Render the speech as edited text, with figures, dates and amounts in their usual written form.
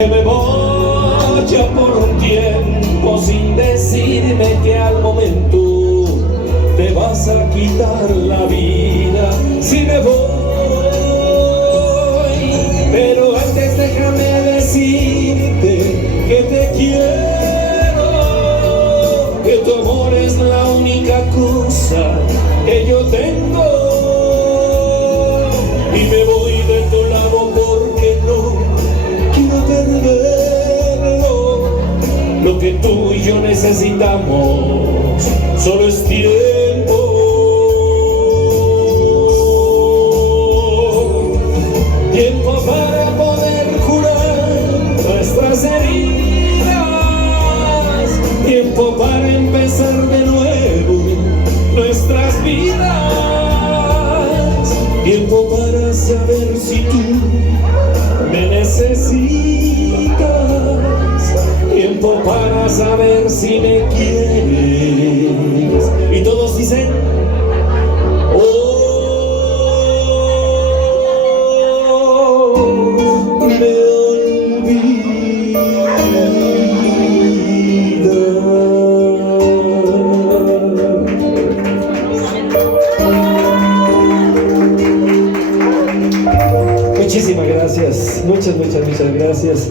Que me vaya por un tiempo sin decirme que al momento te vas a quitar la vida si me voy. Pero antes déjame decirte que te quiero, que tu amor es la única cosa que yo tengo. Y me voy de tu lado porque no quiero perderlo. Lo que tú y yo necesitamos solo es tiempo. Tiempo para poder curar nuestras heridas. Tiempo para empezar de nuevo nuestras vidas. Tiempo para saber si tú me necesitas. Tiempo para saber si me quieres. Y todos dicen: oh, me olvidas. Muchísimas gracias, muchas gracias.